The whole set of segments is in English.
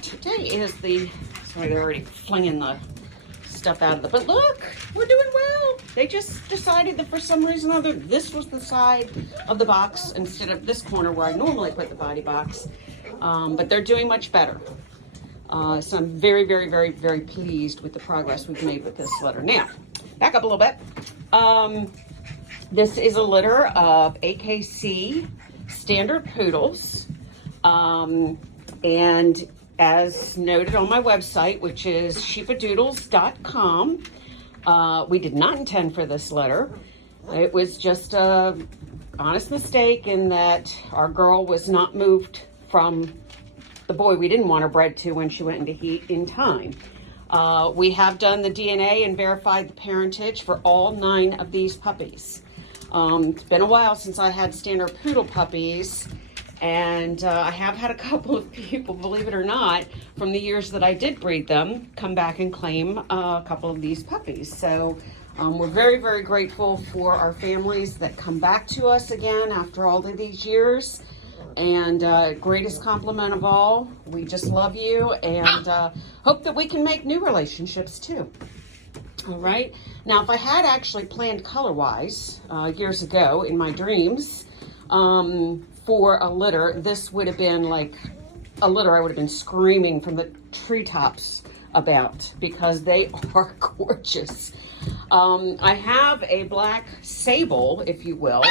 Today is sorry, they're already flinging the stuff out of but look, we're doing well. They just decided that for some reason or other, this was the side of the box instead of this corner where I normally put the body box. But they're doing much better. So I'm very, very, very, very pleased with the progress we've made with this litter. Now, back up a little bit. This is a litter of AKC standard poodles. And as noted on my website, which is sheepadoodles.com, we did not intend for this litter. It was just a honest mistake in that our girl was not moved from the boy we didn't want her bred to when she went into heat in time. We have done the DNA and verified the parentage for all 9 of these puppies. It's been a while since I had standard poodle puppies, and I have had a couple of people, believe it or not, from the years that I did breed them, come back and claim a couple of these puppies. So we're very, very grateful for our families that come back to us again after all of these years. And greatest compliment of all, we just love you and hope that we can make new relationships too. All right. Now, if I had actually planned color-wise years ago in my dreams for a litter, this would have been like a litter I would have been screaming from the treetops about because they are gorgeous. I have a black sable, if you will.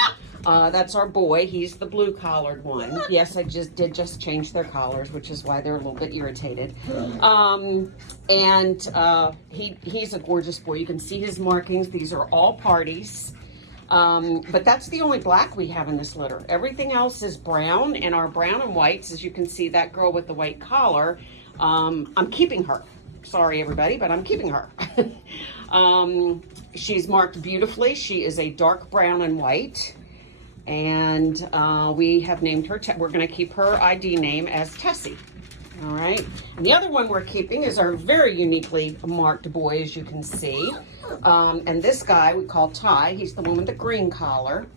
That's our boy. He's the blue collared one. Yes, I did change their collars, which is why they're a little bit irritated. He's a gorgeous boy. You can see his markings. These are all parties. But that's the only black we have in this litter. Everything else is brown, and our brown and whites, as you can see, that girl with the white collar, I'm keeping her. Sorry, everybody, but I'm keeping her. She's marked beautifully. She is a dark brown and white. And we have named her, we're going to keep her ID name as Tessie. All right. And the other one we're keeping is our very uniquely marked boy, as you can see. And this guy we call Ty. He's the one with the green collar.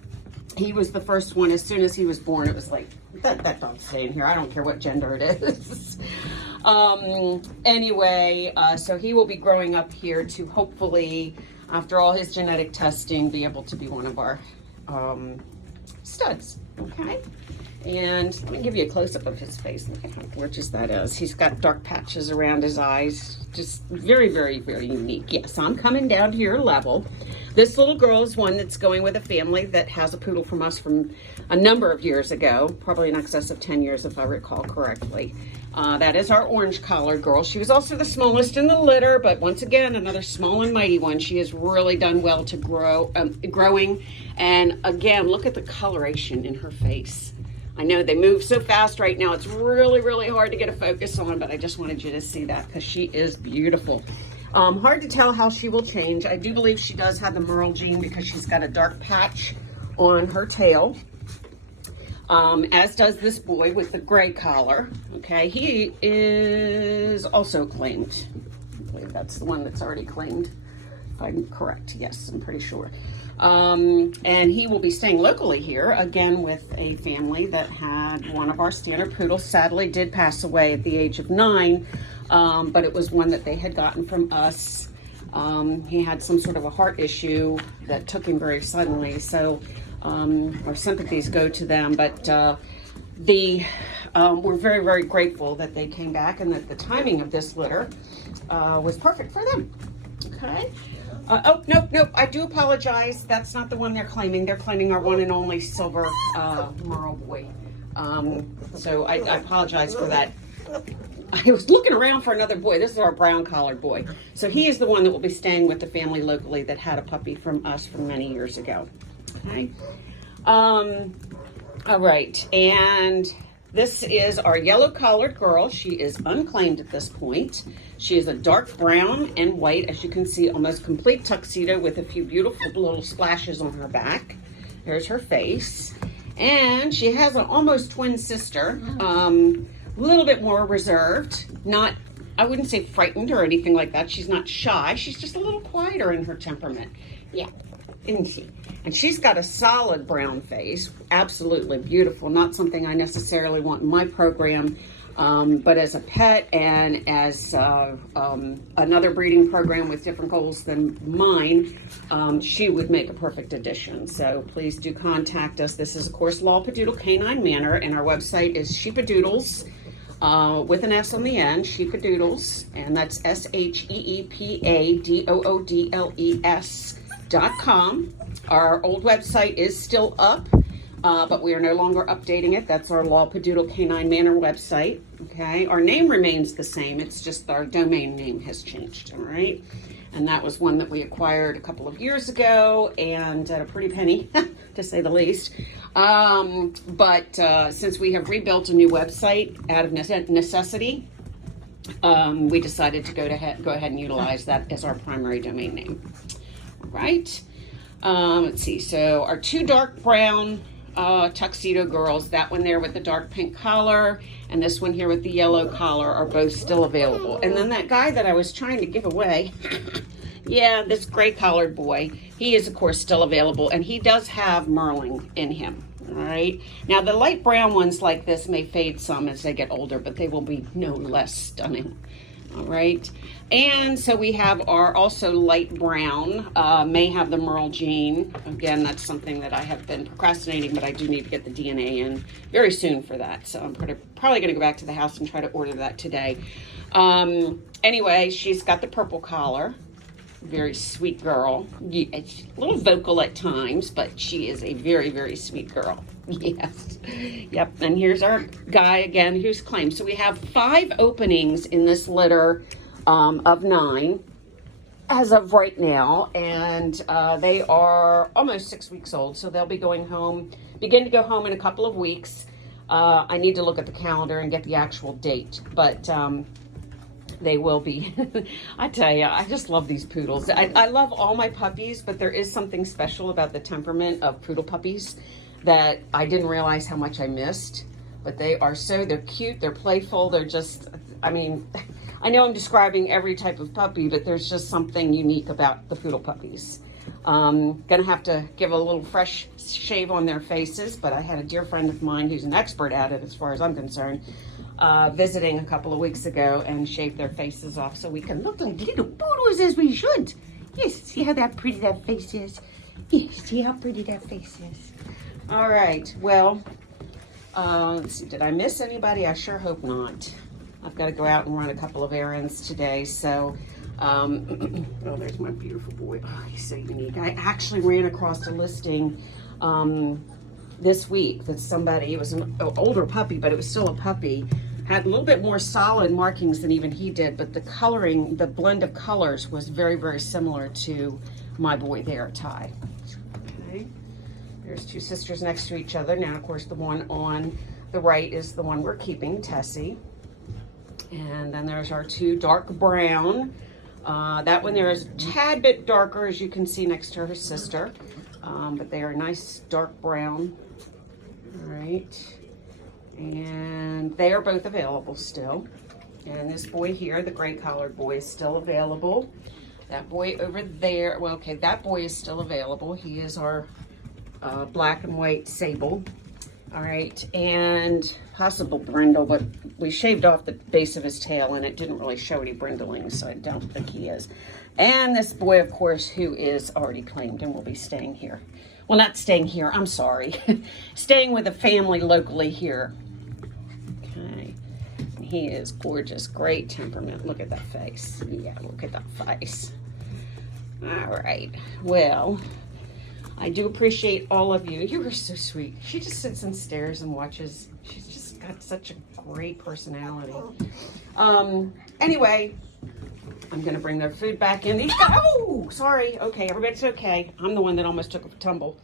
He was the first one. As soon as he was born, it was like, that dog's staying here. I don't care what gender it is. Anyway, so he will be growing up here to hopefully, after all his genetic testing, be able to be one of our studs. Okay. And let me give you a close-up of his face. Look at how gorgeous that is. He's got dark patches around his eyes. Just very, very, very unique. Yes, I'm coming down to your level. This little girl is one that's going with a family that has a poodle from us from a number of years ago, probably in excess of 10 years if I recall correctly. That is our orange collared girl. She was also the smallest in the litter, but once again, another small and mighty one. She has really done well to growing. And again, look at the coloration in her face. I know they move so fast right now. It's really, really hard to get a focus on, but I just wanted you to see that because she is beautiful. Hard to tell how she will change. I do believe she does have the Merle gene because she's got a dark patch on her tail. As does this boy with the gray collar. Okay, he is also claimed. I believe that's the one that's already claimed, if I'm correct. Yes, I'm pretty sure. And he will be staying locally here, again with a family that had one of our standard poodles. Sadly did pass away at the age of 9, but it was one that they had gotten from us. He had some sort of a heart issue that took him very suddenly, so our sympathies go to them, but we're very, very grateful that they came back and that the timing of this litter was perfect for them. Okay. Oh, nope, I do apologize. That's not the one they're claiming. They're claiming our one and only silver Merle boy. So I apologize for that. I was looking around for another boy. This is our brown collared boy. So he is the one that will be staying with the family locally that had a puppy from us from many years ago. Okay. All right. And this is our yellow collared girl. She is unclaimed at this point. She is a dark brown and white, as you can see, almost complete tuxedo with a few beautiful little splashes on her back. There's her face. And she has an almost twin sister, a little bit more reserved, not, I wouldn't say frightened or anything like that. She's not shy. She's just a little quieter in her temperament. Yeah, isn't she? And she's got a solid brown face, absolutely beautiful. Not something I necessarily want in my program But as a pet and as another breeding program with different goals than mine, she would make a perfect addition. So please do contact us. This is, of course, Law-Padoodle Canine Manor, and our website is Sheepadoodles, with an S on the end, Sheepadoodles, and that's SHEEPADOODLES.com. Our old website is still up. But we are no longer updating it. That's our Law-Padoodle Canine Manor website. Okay, our name remains the same. It's just our domain name has changed. All right, and that was one that we acquired a couple of years ago, and at a pretty penny, to say the least. But since we have rebuilt a new website out of necessity, we decided to go ahead and utilize that as our primary domain name. All right. Let's see. So our two dark brown tuxedo girls, that one there with the dark pink collar and this one here with the yellow collar, are both still available. And then that guy that I was trying to give away, yeah, this gray collared boy, he is of course still available, and he does have Merling in him. All right, now the light brown ones like this may fade some as they get older, but they will be no less stunning. All right, and so we have our also light brown, may have the Merle gene. Again, that's something that I have been procrastinating, but I do need to get the DNA in very soon for that. So I'm probably going to go back to the house and try to order that today. Anyway, she's got the purple collar. Very sweet girl. It's a little vocal at times, but she is a very, very sweet girl. Yes. Yep. And here's our guy again who's claimed. So we have 5 openings in this litter of 9 as of right now. And they are almost 6 weeks old. So they'll be going home, begin to go home in a couple of weeks. I need to look at the calendar and get the actual date. But they will be. I tell you, I just love these poodles. I love all my puppies, but there is something special about the temperament of poodle puppies that I didn't realize how much I missed. But they're cute, they're playful, they're just, I mean, I know I'm describing every type of puppy, but there's just something unique about the poodle puppies. Gonna have to give a little fresh shave on their faces, but I had a dear friend of mine who's an expert at it as far as I'm concerned, visiting a couple of weeks ago, and shaved their faces off so we can look like little poodles as we should. Yes, see how pretty that face is? Yes, see how pretty that face is. All right, well, let's see, did I miss anybody? I sure hope not. I've got to go out and run a couple of errands today, so, oh, there's my beautiful boy. Oh, he's so unique. I actually ran across a listing, this week that somebody, it was an older puppy, but it was still a puppy, had a little bit more solid markings than even he did, but the coloring, the blend of colors was very, very similar to my boy there, Ty. Okay, there's 2 sisters next to each other. Now, of course, the one on the right is the one we're keeping, Tessie. And then there's our 2 dark brown. That one there is a tad bit darker, as you can see, next to her sister. But they are nice dark brown. All right, and they are both available still. And this boy here, the gray collared boy, is still available. That boy over there, well, okay, that boy is still available. He is our black and white sable. All right, and possible brindle, but we shaved off the base of his tail and it didn't really show any brindling, so I don't think he is. And this boy, of course, who is already claimed and will be staying here. Well, not staying here, I'm sorry. Staying with a family locally here. Okay. And he is gorgeous, great temperament. Look at that face. Yeah, look at that face. All right. Well, I do appreciate all of you. You are so sweet. She just sits and stares and watches. She's just got such a great personality. Anyway, I'm going to bring their food back in. Oh, sorry. Okay, everybody's okay. I'm the one that almost took a tumble.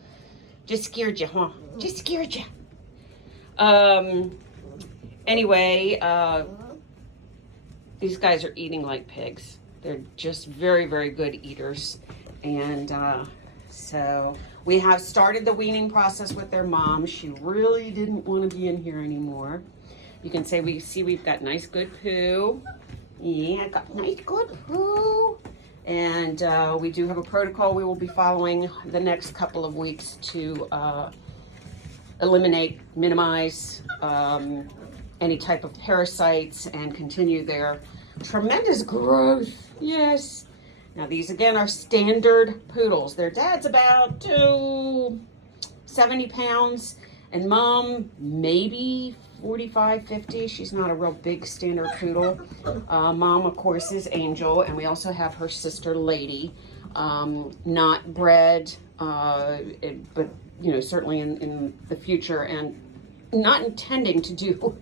Just scared you, huh? Just scared you. Anyway, these guys are eating like pigs. They're just very, very good eaters. And so we have started the weaning process with their mom. She really didn't want to be in here anymore. You can say we've got nice good poo. Yeah, got nice good poo. And we do have a protocol we will be following the next couple of weeks to eliminate, minimize any type of parasites and continue their tremendous growth. Yes. Now these again are standard poodles. Their dad's about 70 pounds and mom maybe 45, 50. She's not a real big standard poodle. Mom, of course, is Angel, and we also have her sister Lady, not bred, but you know, certainly in the future, and not intending to do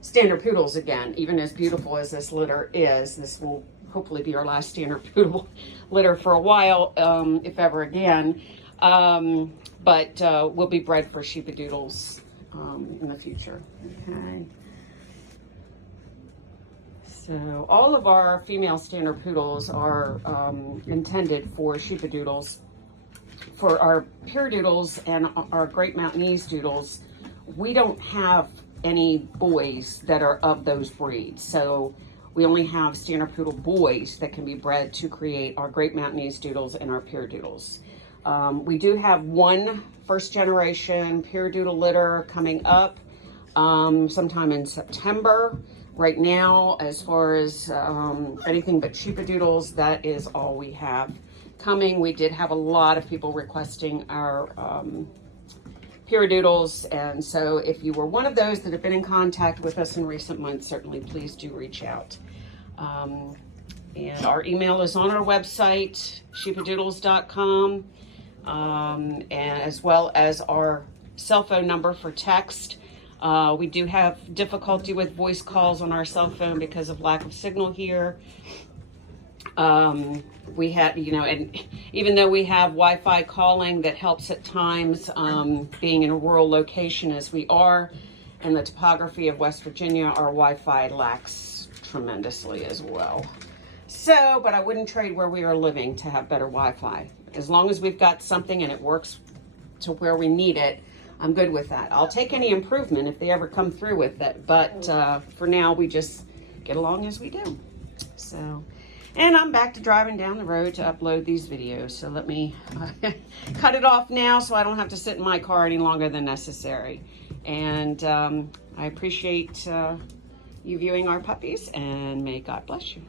standard poodles again. Even as beautiful as this litter is, this will hopefully be our last standard poodle litter for a while, if ever again. But we'll be bred for sheepadoodles in the future. Okay. So all of our female standard poodles are intended for sheepadoodles. For our pure doodles and our Great Mountainese doodles, we don't have any boys that are of those breeds. So we only have standard poodle boys that can be bred to create our Great Mountainese doodles and our pure doodles. We do have one first generation pure doodle litter coming up sometime in September. Right now, as far as anything but sheepadoodles, that is all we have coming. We did have a lot of people requesting our pure doodles, and so if you were one of those that have been in contact with us in recent months, certainly please do reach out. And our email is on our website, sheepadoodles.com, and as well as our cell phone number for text. We do have difficulty with voice calls on our cell phone because of lack of signal here. We had, you know, and even though we have Wi-Fi calling that helps at times, being in a rural location as we are, and the topography of West Virginia, our Wi-Fi lacks tremendously as well. So, but I wouldn't trade where we are living to have better Wi-Fi. As long as we've got something and it works to where we need it, I'm good with that. I'll take any improvement if they ever come through with it, but for now, we just get along as we do. So, and I'm back to driving down the road to upload these videos. So let me cut it off now so I don't have to sit in my car any longer than necessary. And I appreciate you viewing our puppies, and may God bless you.